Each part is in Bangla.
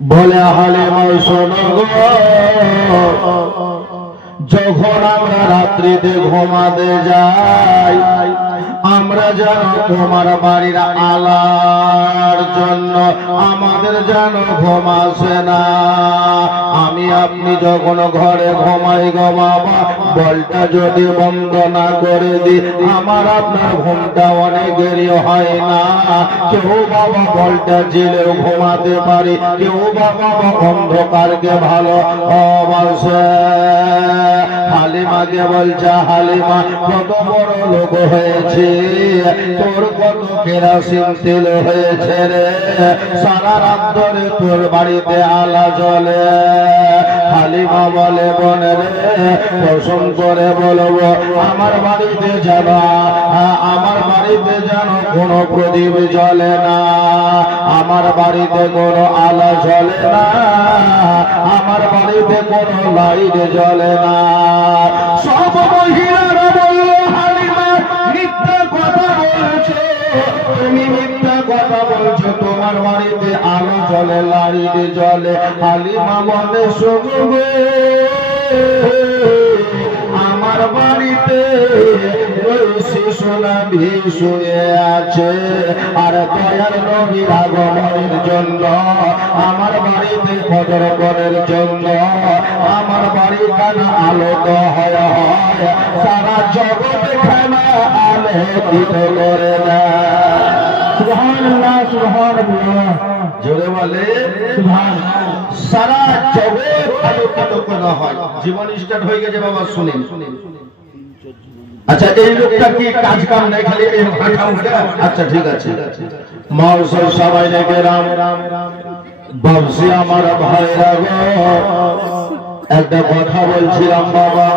বলে হালিমা শোনো গো, যখন আমরা রাত্রিতে ঘুমাতে যাই আমরা যেন তোমার বাড়ির আলার জন্য আমাদের যেন ঘুম আসে না। আমি আপনি যখন ঘরে ঘুমাই গো বাবা, বলটা যদি বন্ধ না করে দিই আমার আপনার ঘুমটা অনেক দেরি হয় না। কেউ বাবা বলটা জেলেও ঘুমাতে পারে, কেউ বাবা অন্ধকারকে ভালো অবাসে। হালিমাকে বলছে, হালিমা কত বড় লোক হয়েছে, তোর কত কেরাসিন তেল হয়েছে রে, সারা রাত ধরে তোর বাড়িতে আলা জ্বলে। হালিমা বলে, বোনে রে পছন্দ করে বলবো আমার বাড়িতে যাবা, আমার বাড়িতে যেন কোনো প্রদীপ জ্বলে না, আমার বাড়িতে কোনো আলা জ্বলে না, আমার বাড়িতে কোনো লাইট জ্বলে না। সব মহিলারা বলল, হালিমা মিথ্যা কথা বলছে, তুমি মিথ্যা কথা বলছো, তোমার বাড়িতে আলো জ্বলে লাইট জ্বলে। হালিমা বলে, শুনবে আমার বাড়িতে ওই শিশু নবী শুয়ে আছে, আর দয়ার নবীর আগমনের জন্য আমার বাড়িতে কদর করার জন্য আমার বাড়ি খানা আলোক হয়, সারা জগতে খানা আলোকিত করে না। সুবহানাল্লাহ, সুবহানাল্লাহ, জোরে বলে সুবহানাল্লাহ। সারা জগৎ আলোকিত করা হয়। জীবন স্টার্ট হয়ে গেছে বাবা, শুনেন। আচ্ছা, এই লোকটা কি কাজ কাম নাই, খালি এই ভাটা উঠে? আচ্ছা ঠিক আছে, মাওসর সবাই রেখে রাম বাবসি আমার ভাইরা গো, একটা কথা বলছিলাম বাবা,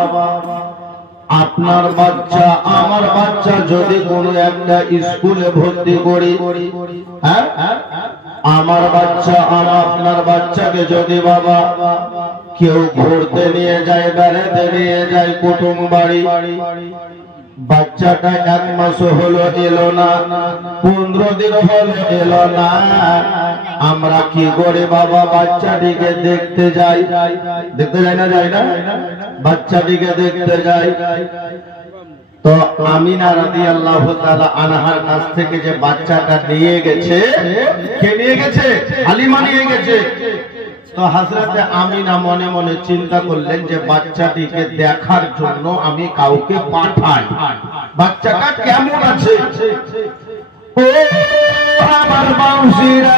আপনার বাচ্চা আমার বাচ্চা যদি কোনো একটা স্কুলে ভর্তি করি, হ্যাঁ আমার বাচ্চা আপনার বাচ্চাকে যদি বাবা কেউ ঘুরতে নিয়ে যায়, বেড়াতে নিয়ে যায় কুটুম বাড়ি, বাচ্চাটা 1 মাস হলো এলো না, 15 দিন হলো এলো না, আমরা কি করে বাবা বাচ্চাটিকে দেখতে যাই? দেখতে যাই না, যাই না? বাচ্চাটিকে দেখতে যাই। তো আমিনা রাদিয়াল্লাহু তাআলা আনহার কাছ থেকে যে বাচ্চাটা নিয়ে গেছে, কে নিয়ে গেছে? হালিমা নিয়ে গেছে। তো হযরতে আমিনা মনে মনে চিন্তা করলেন যে বাচ্চাটিকে দেখার জন্য আমি কাউকে পাঠাই, বাচ্চাটা কেমন আছে। ও আমার বাউসিরা,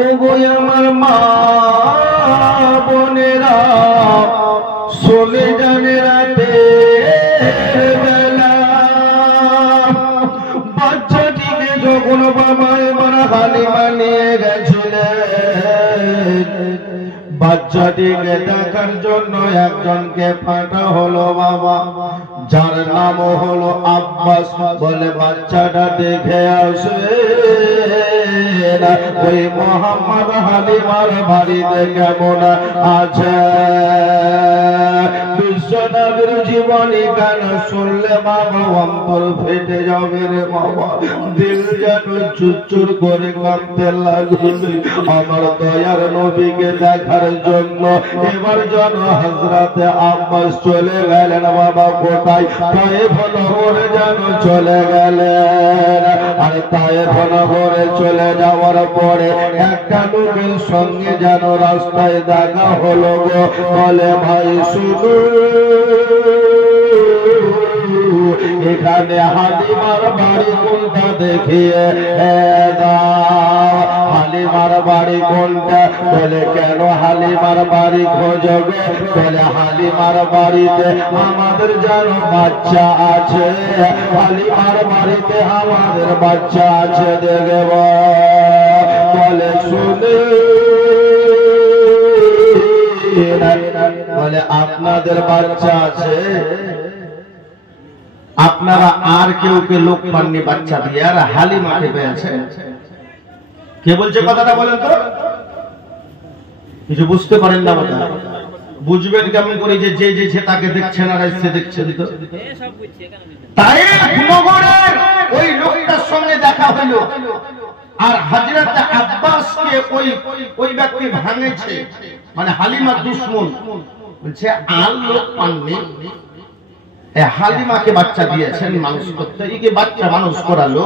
ও গো আমার মা বোনেরা, চলে জানে রাতে বেলা, বাচ্চাটিকে যখন বাবা এবার হালিমা নিয়ে গেছিলেন, বাচ্চাটিকে দেখার জন্য একজনকে পাঠা হলো বাবা, যার নাম হলো আব্বাস। বলে বাচ্চাটা দেখে আসে ওই মোহাম্মদ হালিমার বাড়িতে কেমন আছে। বিশ্বনবীর জীবনী গান শুনলে বাবা অন্তর ফেটে যাবে রে বাবা, দিল যেন চুরচুর করে কাঁপতে লাগবে আমার দয়ার নবীকে দেখার জন্য। এবার যেন হযরতে আব্বাস চলে গেলেন বাবা কোথায়? তায়েফ নগরে যেন চলে গেলেন। আর তায়েফ নগরে চলে যাওয়ার পরে একটা লোকের সঙ্গে যেন রাস্তায় দেখা হলো গো। বলে ভাই শুনো, এখানে হালিমার বাড়ি কোনটা দেখিয়ে দাও। হালিমার বাড়ি কোনটা? বলে কেন হালিমার বাড়ি খোঁজবে? বলে হালিমার বাড়িতে আমাদের যেন বাচ্চা আছে, হালিমার বাড়িতে আমাদের বাচ্চা আছে দেখব। বলে শুনে, বলে আপনাদের বাচ্চা আছে, আপনারা আর কেউ কে লোক পাননি বাচ্চা দিয়ে, আর হালিমাকে পেয়েছেন। কে বলছে কথাটা বলেন তো? কিছু বুঝতে পারেন না বোধ হয়। বুঝবেন কেমন করে যে যে যে তাকে দেখছেন আর এসে দেখছেন? তো তাই নগরের ওই লোকটার সঙ্গে দেখা হইল। আর হযরত আব্বাসকে ওই ব্যক্তি ভাঙেছে, মানে হালিমা দুশমন বলছে আর লোক পাননি, হালিমাকে বাচ্চা দিয়েছেন মানুষ করতে, একে বাচ্চা মানুষ করালো,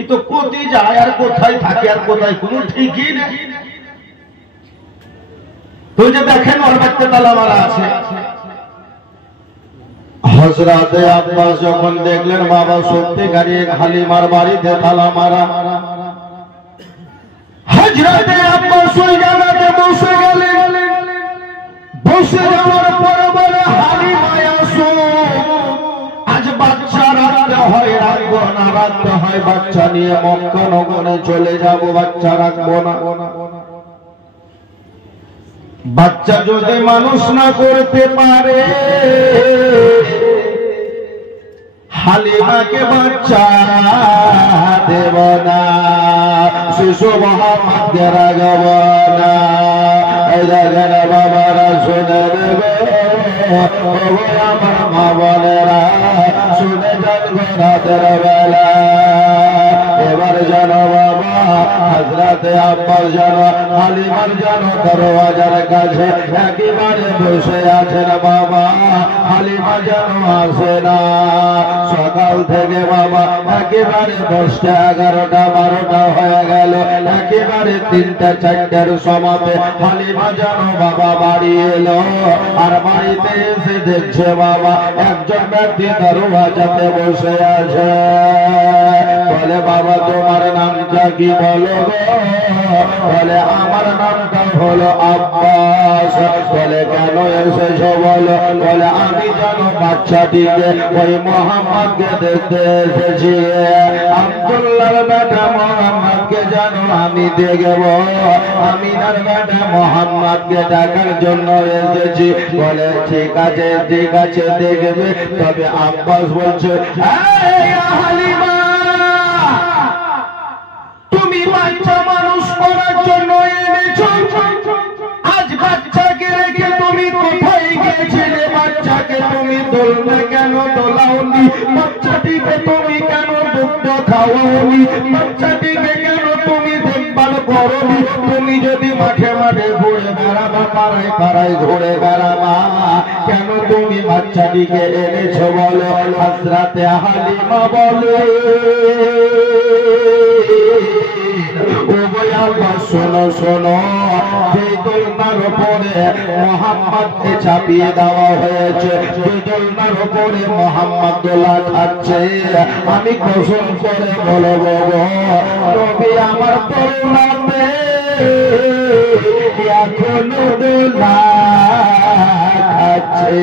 ই তো কোথায় যায় আর কোথায় থাকে আর কোথায় কোনো ঠিকই নেই। তো যে দেখেন ওর বাচ্চা তালা মারা আছে। হযরত আব্বাস যখন দেখলেন বাবা সত্যিকারী হালিমার বাড়িতে তালা মারা, হযরত আব্বাস ওই জায়গাতে বসে গেলেন। বসে যাওয়ার পরে বলে হালিমা আসো, আজ বাচ্চা রাখতে হয়, রাখবো না, রাখতে হয় বাচ্চা নিয়ে মক্কা নগরে চলে যাবো, বাচ্চা রাখবো না। বাচ্চা যদি মানুষ না করতে পারে হালিমাকে বাচ্চা দেব না, শিশু মোহাম্মদকে রাখব না। বাবারা শুনে দেবে, আমার মা বোনেরা শুনে যান রাতের বেলা। এবার জানো বাবা হযরত আব্বাস জানো হালিমার জানো দরওয়াজার কাছে একেবারে বসে আছেন বাবা, হালিমা জানো আসে না। সকাল থেকে বাবা একেবারে 10টা 11টা 12টা হয়ে গেল, একেবারে 3টা 4টার সময়তে হালিমা জানো বাবা বাড়ি এলো। আর বাড়িতে এসে দেখছে বাবা একজন ব্যক্তি দরওয়াজাতে বসে আছে। বলে বাবা তোমার নামটা কি বলো গো? বলে আমার নামটা হলো আব্বাস। বলে কেন এসেছো বলো? বলে আমি জানো বাচ্চাটিকে ওই মোহাম্মদকে দেখতে এসেছি, আব্দুল্লাহর বেটা মোহাম্মদকে জানো আমি দেখব, আমিনার বেটা মোহাম্মদকে ডাকার জন্য এসেছি। বলে ঠিক আছে ঠিক আছে দেখবে। তবে আব্বাস বলছে হালিমা তুমি বাচ্চা মানুষ করার জন্য এনেছো, আজ বাচ্চাকে রেখে তুমি কোথায় গিয়েছিলে? বাচ্চাকে তুমি দোলনা কেন দোলাওনি? বাচ্চাটিকে তুমি কেন দুধ খাওয়াওনি? বাচ্চাটিকে কেন তুমি দেখভাল করোনি? তুমি যদি মাঠে মাঠে ঘুরে বেড়াবা, পাড়ায় পাড়ায় ঘুরে বেড়াবা, কেন তুমি বাচ্চাটিকে এনেছো বলো? হযরত হালিমা বলে শোনো শোনো, যে দোলনার উপরে মোহাম্মদকে চাপিয়ে দেওয়া হয়েছে, যে দোলনার উপরে মোহাম্মদ দোলা খাচ্ছে, আমি কসম করে বলবো নবী আমার দোলনাতে এখনো দোলা খাচ্ছে।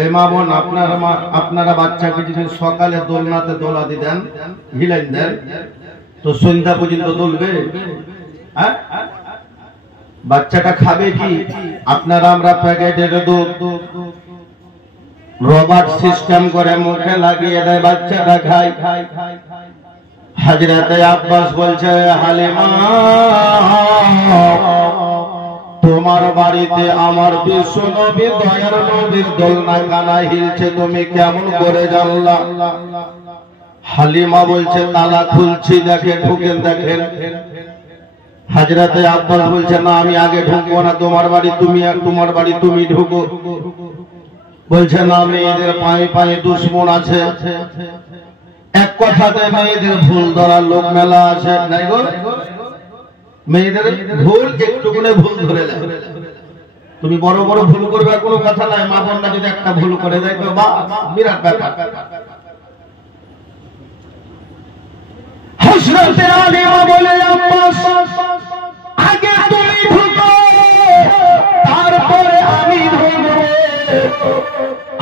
এই মা বোন আপনারা বাচ্চাকে যদি সকালে দোলনাতে দোলা দিতেন, হিলাইন দেন, তো সন্ধ্যা পর্যন্ত দোলবে? বাচ্চাটা খাবে কি? আপনারা আমরা প্যাকেটের দুধ রবার সিস্টেম করে মুখে লাগিয়ে দেয়, বাচ্চাটা খায়। হযরত আব্বাস বলছে হালিমা তোমার বাড়িতে আমার বিশ্ব নবী দয়ার নবীর দোলনা কানা হিলছে, তুমি কেমন করে জানলা? হালিমা বলছে তালা খুলছি, দেখে ঢুকেন দেখেন। হযরত আব্বাস বলছে না আমি আগে ঢুকবো না, তোমার বাড়ি তুমি ঢুকো। বলছে না মেয়েদের পায়ে পায়ে দুশ্মন আছে, এক কথাতে মেয়েদের ভুল ধরার লোক মেলা আছে, নাই গো? মেয়েদের ভুল একটুকুনে ভুল ধরে যায়। তুমি বড় বড় ভুল করবে কোনো কথা নাই, মা বোনরা যদি একটা ভুল করে যায় তো বা বিরাট ব্যাপার। হযরত হালিমা বলে আব্বাস আগে তুমি ঢুকো, তারপরে আমি ঢুকবো।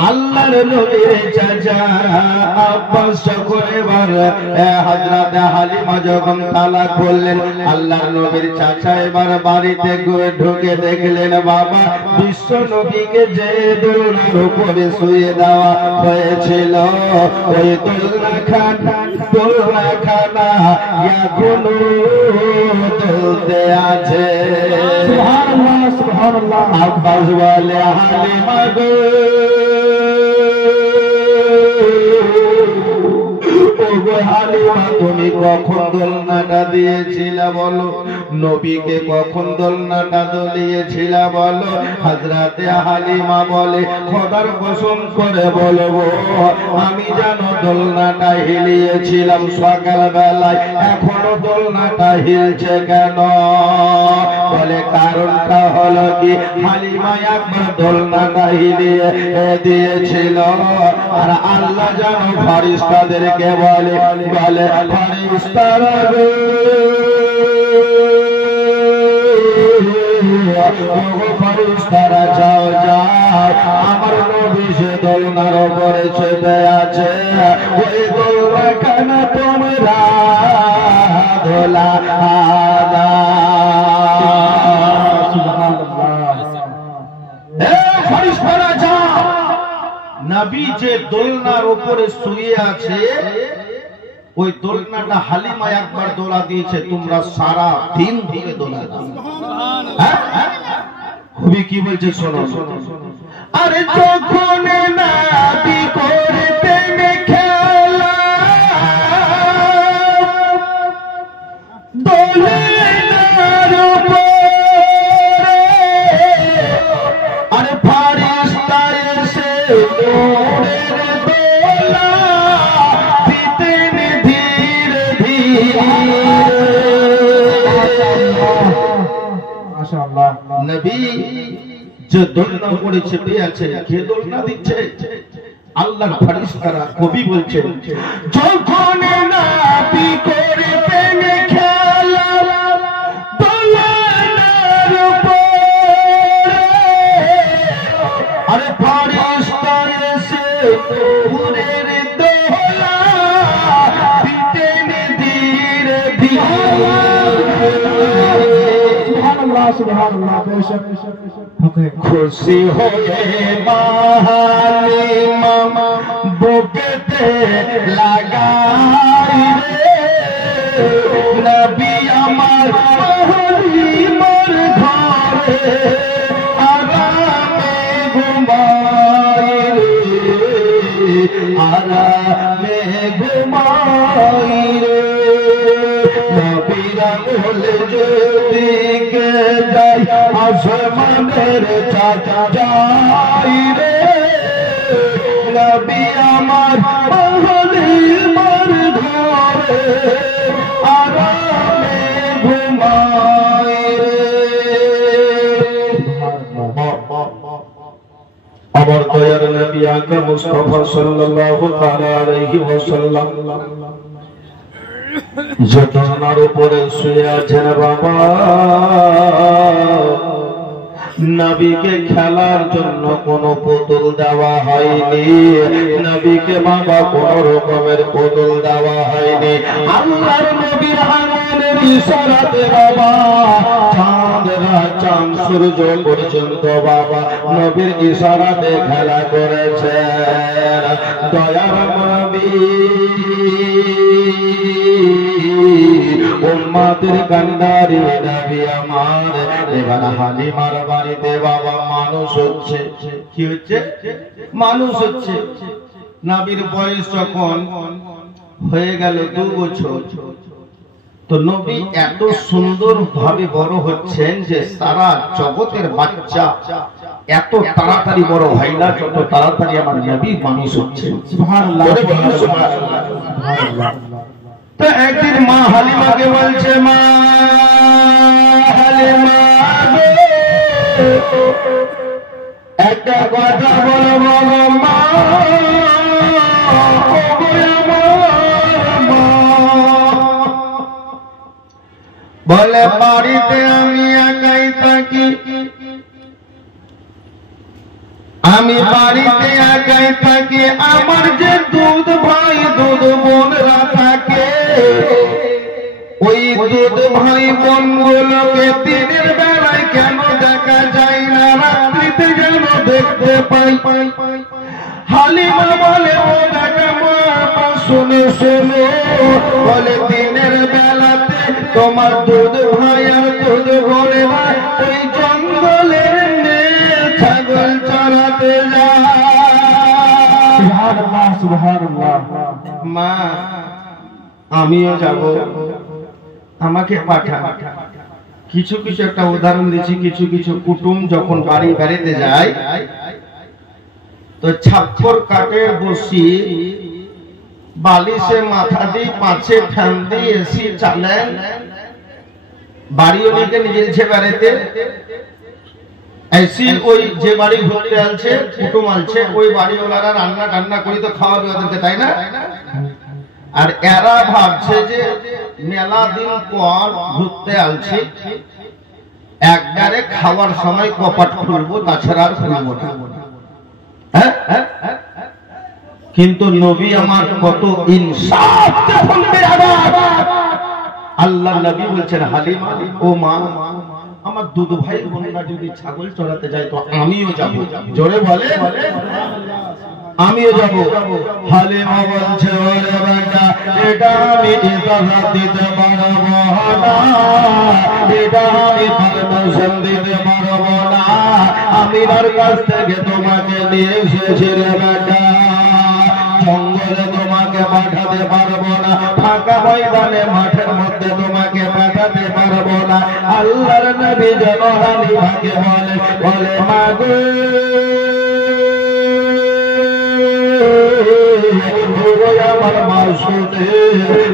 আল্লাহর নবীর চাচা আব্বাস যখন এবার হযরত হালিমা যখন তালা খুললেন, আল্লাহর নবীর চাচা এবার বাড়িতে ঢুকে দেখলেন বাবা বিশ্ব নবীকে যে দোলনার উপরে শুয়ে দেওয়া হয়েছিল, ওই দোলনাখানা এখনো চলতে আছে। সুবহানাল্লাহ সুবহানাল্লাহ। আব্বাস বলে হালিমা গো তুমি কখন দোলনাটা দিয়েছিলে বলো? নবীকে কখন দোলনাটা দলিয়েছিলে বলো? হযরতে হালিমা বলে খোদার কসম করে বলবো আমি জানো দোলনাটা হিলিয়েছিলাম সকাল বেলায়, এখনো দোলনাটা হিলছে কেন? বলে কারণটা হলো কি হালিমা একবার দোলনাটা হিলিয়ে দিয়েছিল। আর আল্লাহ জানো ফেরেশতাদেরকে বলে বলে ফেরেশতারা ফেরেশতারা যাও যাও আমার নবী সে দোলনার উপরে চেপে আছে, ওই দোলনা কেন তোমরা দোলা ফেরেশতারা যাও, নবী যে দোলনার উপরে শুয়ে আছে ওই দোলনাটা হালিমা একবার দোলা দিয়েছে, তোমরা সারা দিন ধরে দোলা দাও। খুবই কি বলছে শোনো, আরে যখন নবী করতেন খেলা দোলনার উপরে, আরে ফেরেশতা এসে নূরের দোলা দিতেন ধীরে ধীরে। মাশাআল্লাহ, নবী যে দোলনা উপরে চেপে আছে কে দোলনা দিচ্ছে? আল্লাহর ফেরেশতারা। কবি বলছে যখন নবী করতেন খেলা দোলনার উপরে, আরে ফেরেশতা এসে নূরের দোলা দিতেন ধীরে ধীরে। খুশি হয়ে হালিমা বুকেতে লাগাই রে, নবী আমার হালিমার ঘরে আরামে ঘুমাই রে, আরামে ঘুমাই রে। নবীরা বলে যেদিকে যাই আসমানের চাঁদ যাই রে, নবী আমার হালিমার ঘরে আরামে ঘুমাই রে। আমার দয়ার নবী আকা মুস্তাফা সাল্লাল্লাহু তাআলা আলাইহি ওয়াসাল্লাম যে দোলনার উপরে শুয়ে আছেন বাবা, নবীকে খেলার জন্য কোন পুতুল দেওয়া হয়নি, নবীকে বাবা কোন রকমের পুতুল দেওয়া হয়নি। আল্লাহর নবীর আঙ্গুলের ইশারাতে বাবা চাঁদ সূর্য পর্যন্ত বাবা নবীর ইশারাতে খেলা করেছে। দয়ার নবী উম্মতের কান্ডারি নবী আমার, এবার হালিমার বাড়িতে বাবা মানুষ হচ্ছে। কি হচ্ছে? মানুষ হচ্ছে। নবীর বয়স যখন হয়ে গেল 2 বছর, তো নবী এত সুন্দর ভাবে বড় হচ্ছেন যে সারা জগতের বাচ্চা এত তাড়াতাড়ি বড় হয় না যত তাড়াতাড়ি আমার নবী মানুষ হচ্ছে। সুবহানাল্লাহ, সুবহানাল্লাহ। তো একদিন মা হালিমাকে বলছে, মা হালিমা একটা কথা বলো মা, বলে বাড়িতে আমি একাই থাকি, আমি বাড়িতে একাই থাকি, আমার যে দুধ ভাই দুধ বোনরা থাকে, ওই দুধ ভাই বোন গুলোকে দিনের বেলায় কেন দেখা যায় না, রাত্রিতে কেন দেখতে পাই? হালিমা বলে ও দেখা মা শুনে শুনে, বলে দিনের বেলাতে তোমার দুধ ভাই আর দুধ বোনেরা ওই জঙ্গলের ছাগল চড়াতে যায়। সুবহানাল্লাহ, সুবহানাল্লাহ। মা আমিও যাব, আমাকে পাঠা। কিছু কিছু একটা উদাহরণ দিচ্ছি, কিছু কিছু কুটুম যখন বাড়ি বাড়িতে যায় তো ছাপ্পর কাঠের বসি বালিশে মাথা দিয়ে পাঁচে ফ্যান দিয়ে এসি চালেন, বাড়ি ওদিকে নিয়ে যাচ্ছে বাড়িতে এসি, ওই যে বাড়ি ঘুরতে আনছে কুটুম আনছে ওই বাড়িওয়ালারা রান্না টান্না করে তো খাওয়াবে ওদেরকে, তাই না? আর এরা ভাবছে যে মেলা দিন পর ঘুরতে আনছি, একবারে খাওয়ার সময় কপাট খুলবো, তাছাড়া আর খুলবো না। কিন্তু নবী আমার কত ইনসাফ, আল্লাহ নবী বলছেন হালিমা ও মা, আমার দুধ ভাই বোনেরা যদি ছাগল চড়াতে যায় তো আমিও যাব। জোরে বলে আমিও যাব। হালিমা বলছে ওরে বেটা, এটা আমি ইজাজত দিতে পারবো না, এটা আমি পারমিশন দিতে পারবো না, আমিনার কাছ থেকে তোমাকে নিয়ে এসেছি রে বেটা, জঙ্গলে তোমাকে পাঠাতে পারবো না, ফাঁকা ময়দানে মাঠের মধ্যে তোমাকে পাঠাতে পারবো না। আল্লাহর নবী যেন হালিমাকে বলে মাগো আমার মা শুনে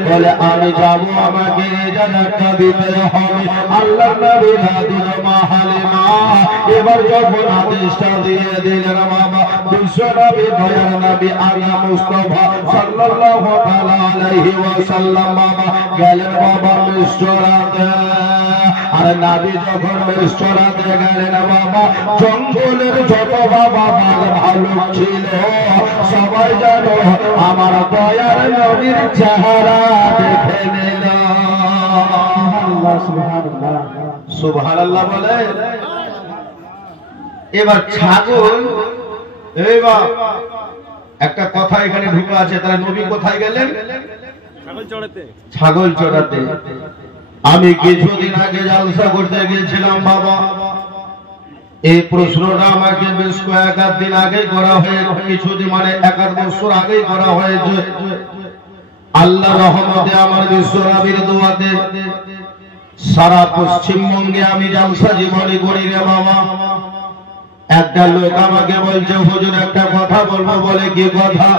বলে আমি যাবো, আমাকে জানাটা দিতে হবে। আল্লাহর নবী দিল মা হালিমা, এবার যখন আদেশটা দিয়ে দিলেন বাবা বিশ্ব নবী দয়ার নবী আলা মুস্তাফা সাল্লাল্লাহু তাআলা আলাইহি ওয়াসাল্লাম বাবা গেলেন বাবা মিশরাতে। আর নবী যখন মিশরাতে গেলেন বাবা, জঙ্গলের যত বাবা বাঘ ভালুক ছিল সবাই জানো আমার দয়ার নবীর চেহারা দেখে নিল। সুবহানাল্লাহ সুবহানাল্লাহ বলে। এবার ছাগল, এবার একটা কথা এখানে ঢুকে আছে, তাহলে নবী কোথায় গেলেন? ছাগল চড়াতে। আমি কিছুদিন আগে জলসা করতে গিয়েছিলাম বাবা, এই প্রশ্নটা আমাকে বেশ কয়েক দিন আগে করা হয়েছে, কিছুদিন মানে 1-1 বছর আগেই করা হয়েছে। আল্লাহ রহমতে আমার বিশ্বনবীর দোয়াতে সারা পশ্চিমবঙ্গে আমি জলসা জীবনী করি রে বাবা। একটা লোক আমাকে বলছে হুজুর একটা কথা বলবো, বলে কি কথা?